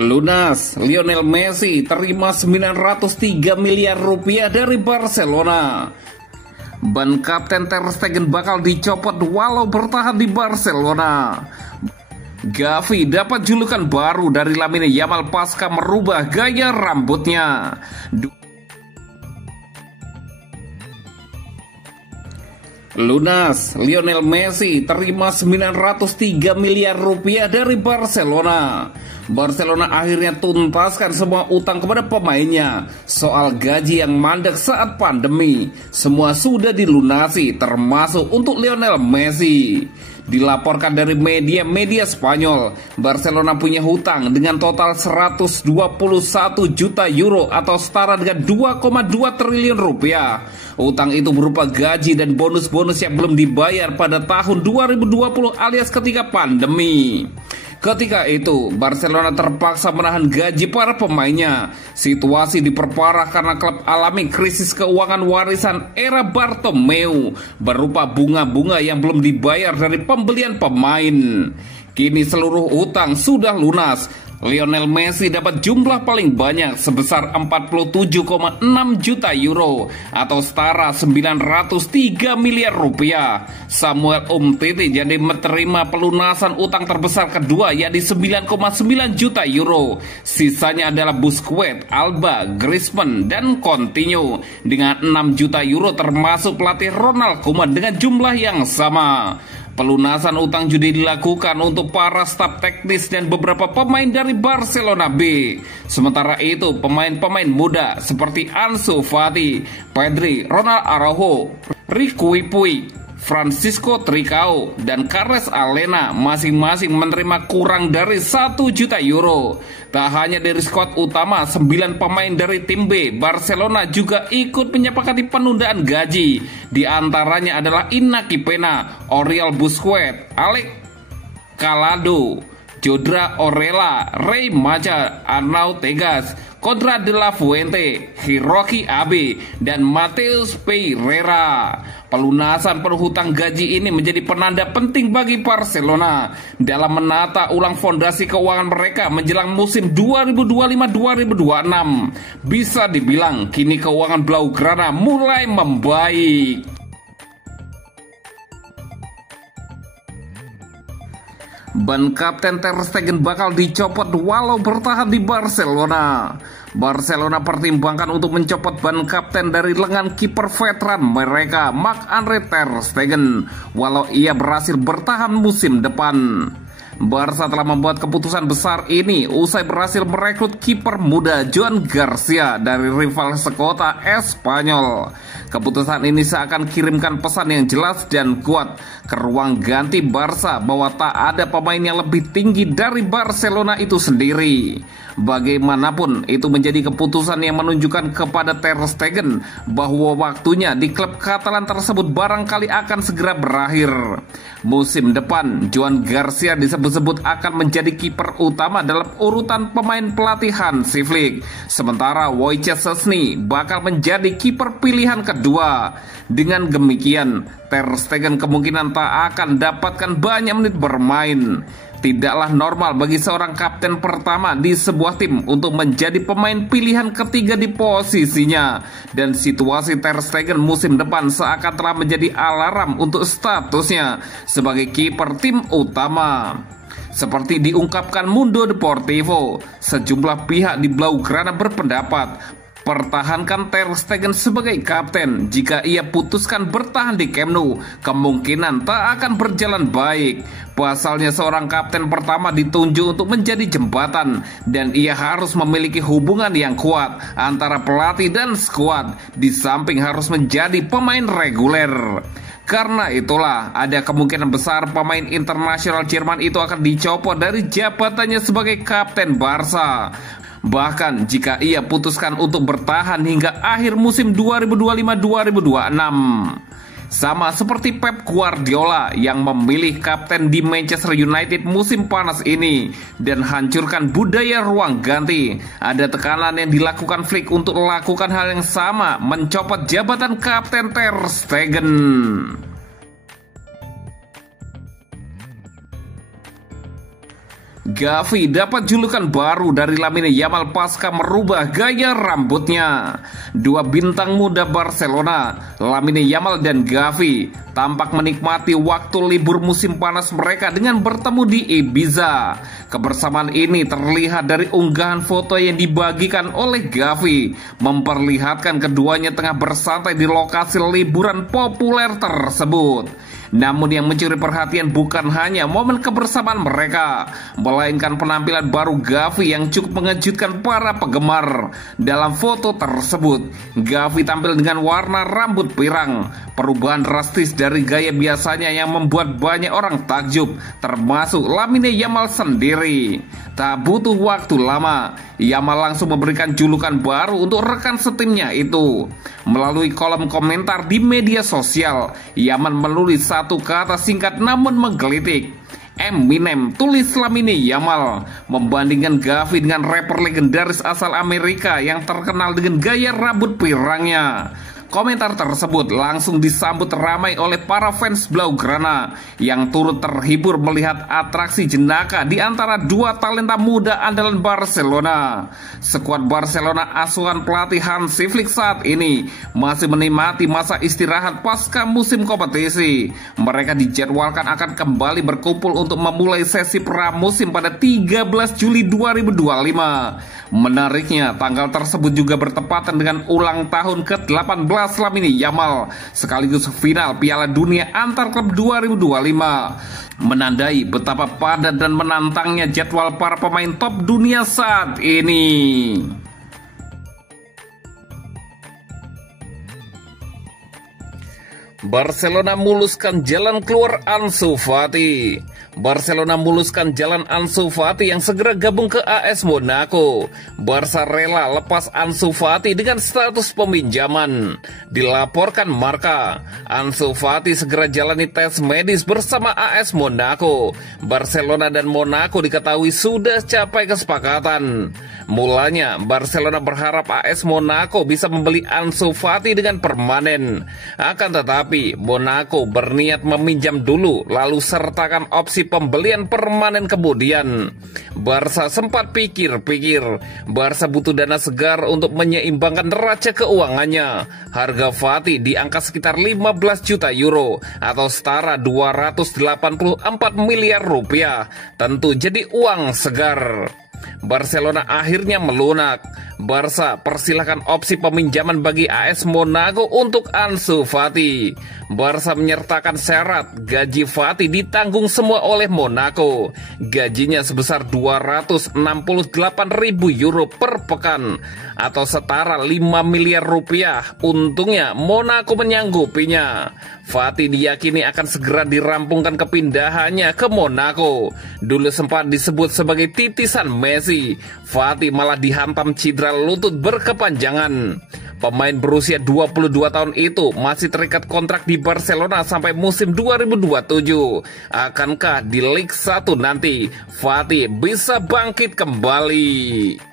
Lunas, Lionel Messi terima 903 miliar rupiah dari Barcelona. Ban Kapten Ter Stegen bakal dicopot walau bertahan di Barcelona. Gavi dapat julukan baru dari Lamine Yamal pasca merubah gaya rambutnya. Lunas, Lionel Messi terima 903 miliar rupiah dari Barcelona. Barcelona akhirnya tuntaskan semua utang kepada pemainnya. Soal gaji yang mandek saat pandemi, semua sudah dilunasi, termasuk untuk Lionel Messi. Dilaporkan dari media Spanyol, Barcelona punya hutang dengan total 121 juta euro atau setara dengan 2,2 triliun rupiah. Utang itu berupa gaji dan bonus-bonus yang belum dibayar pada tahun 2020 alias ketika pandemi. Ketika itu, Barcelona terpaksa menahan gaji para pemainnya. Situasi diperparah karena klub alami krisis keuangan warisan era Bartomeu berupa bunga-bunga yang belum dibayar dari pembelian pemain. Kini seluruh utang sudah lunas. Lionel Messi dapat jumlah paling banyak sebesar 47,6 juta euro atau setara 903 miliar rupiah. Samuel Umtiti jadi menerima pelunasan utang terbesar kedua yakni 9,9 juta euro. Sisanya adalah Busquets, Alba, Griezmann, dan Coutinho dengan 6 juta euro termasuk pelatih Ronald Koeman dengan jumlah yang sama. Pelunasan utang juga dilakukan untuk para staf teknis dan beberapa pemain dari Barcelona B. Sementara itu, pemain-pemain muda seperti Ansu Fati, Pedri, Ronald Araujo, Riqui Puig, Francisco Tricao, dan Carles Alena masing-masing menerima kurang dari 1 juta euro. Tak hanya dari skuad utama, 9 pemain dari tim B, Barcelona juga ikut menyepakati penundaan gaji. Di antaranya adalah Iñaki Pena, Oriol Busquets, Alex Calado, Jodra Orella, Rey Macha, Arnaud Tegas, Konrad de la Fuente, Hiroki Abe, dan Mateus Pereira. Pelunasan perhutang gaji ini menjadi penanda penting bagi Barcelona dalam menata ulang fondasi keuangan mereka menjelang musim 2025-2026. Bisa dibilang kini keuangan Blaugrana mulai membaik. Ban Kapten Ter Stegen bakal dicopot walau bertahan di Barcelona. Barcelona pertimbangkan untuk mencopot ban kapten dari lengan kiper veteran mereka Marc-Andre Ter Stegen walau ia berhasil bertahan musim depan. Barca telah membuat keputusan besar ini usai berhasil merekrut kiper muda Joan Garcia dari rival sekota Espanyol. Keputusan ini seakan kirimkan pesan yang jelas dan kuat ke ruang ganti Barca bahwa tak ada pemain yang lebih tinggi dari Barcelona itu sendiri. Bagaimanapun itu menjadi keputusan yang menunjukkan kepada Ter Stegen bahwa waktunya di klub Katalan tersebut barangkali akan segera berakhir. Musim depan Joan Garcia disebut-sebut akan menjadi kiper utama dalam urutan pemain pelatihan Hansi Flick. Sementara Wojciech Szczęsny bakal menjadi kiper pilihan kedua. Dengan demikian, Ter Stegen kemungkinan tak akan dapatkan banyak menit bermain. Tidaklah normal bagi seorang kapten pertama di sebuah tim untuk menjadi pemain pilihan ketiga di posisinya. Dan situasi Ter Stegen musim depan seakan telah menjadi alarm untuk statusnya sebagai kiper tim utama. Seperti diungkapkan Mundo Deportivo, sejumlah pihak di Blaugrana berpendapat pertahankan Ter Stegen sebagai kapten. Jika ia putuskan bertahan di Camp Nou, kemungkinan tak akan berjalan baik. Pasalnya seorang kapten pertama ditunjuk untuk menjadi jembatan dan ia harus memiliki hubungan yang kuat antara pelatih dan skuad, di samping harus menjadi pemain reguler. Karena itulah ada kemungkinan besar pemain internasional Jerman itu akan dicopot dari jabatannya sebagai kapten Barca. Bahkan jika ia putuskan untuk bertahan hingga akhir musim 2025-2026. Sama seperti Pep Guardiola yang memilih kapten di Manchester United musim panas ini dan hancurkan budaya ruang ganti. Ada tekanan yang dilakukan Flick untuk melakukan hal yang sama, mencopot jabatan kapten Ter Stegen. Gavi dapat julukan baru dari Lamine Yamal pasca merubah gaya rambutnya. Dua bintang muda Barcelona, Lamine Yamal dan Gavi, tampak menikmati waktu libur musim panas mereka dengan bertemu di Ibiza. Kebersamaan ini terlihat dari unggahan foto yang dibagikan oleh Gavi, memperlihatkan keduanya tengah bersantai di lokasi liburan populer tersebut. Namun yang mencuri perhatian bukan hanya momen kebersamaan mereka, melainkan penampilan baru Gavi yang cukup mengejutkan para penggemar. Dalam foto tersebut, Gavi tampil dengan warna rambut pirang, perubahan drastis dari gaya biasanya yang membuat banyak orang takjub, termasuk Lamine Yamal sendiri. Tak butuh waktu lama, Yamal langsung memberikan julukan baru untuk rekan setimnya itu. Melalui kolom komentar di media sosial, Yamal menulis satu kata singkat namun menggelitik. Eminem, tulis Lamine Yamal, membandingkan Gavi dengan rapper legendaris asal Amerika yang terkenal dengan gaya rambut pirangnya. Komentar tersebut langsung disambut ramai oleh para fans Blaugrana yang turut terhibur melihat atraksi jenaka di antara dua talenta muda andalan Barcelona. Skuad Barcelona asuhan pelatih Hansi Flick saat ini masih menikmati masa istirahat pasca musim kompetisi. Mereka dijadwalkan akan kembali berkumpul untuk memulai sesi pramusim pada 13 Juli 2025. Menariknya, tanggal tersebut juga bertepatan dengan ulang tahun ke-18 Lamine Yamal, sekaligus final Piala Dunia antar klub 2025, menandai betapa padat dan menantangnya jadwal para pemain top dunia saat ini. Barcelona muluskan jalan keluar Ansu Fati. Barcelona muluskan jalan Ansu Fati yang segera gabung ke AS Monaco. Barca rela lepas Ansu Fati dengan status peminjaman. Dilaporkan Marca, Ansu Fati segera jalani tes medis bersama AS Monaco. Barcelona dan Monaco diketahui sudah capai kesepakatan. Mulanya Barcelona berharap AS Monaco bisa membeli Ansu Fati dengan permanen. Akan tetapi Monaco berniat meminjam dulu lalu sertakan opsi pembelian permanen kemudian. Barca sempat pikir-pikir, Barca butuh dana segar untuk menyeimbangkan neraca keuangannya. Harga Fati di angka sekitar 15 juta euro atau setara 284 miliar rupiah. Tentu jadi uang segar. Barcelona akhirnya melunak. Barca persilahkan opsi peminjaman bagi AS Monaco untuk Ansu Fati. Barca menyertakan syarat gaji Fati ditanggung semua oleh Monaco. Gajinya sebesar 268.000 euro per pekan atau setara 5 miliar rupiah. Untungnya Monaco menyanggupinya. Fati diyakini akan segera dirampungkan kepindahannya ke Monaco. Dulu sempat disebut sebagai titisan Messi, Fati malah dihantam cedera lutut berkepanjangan. Pemain berusia 22 tahun itu masih terikat kontrak di Barcelona sampai musim 2027. Akankah di Liga 1 nanti Fati bisa bangkit kembali?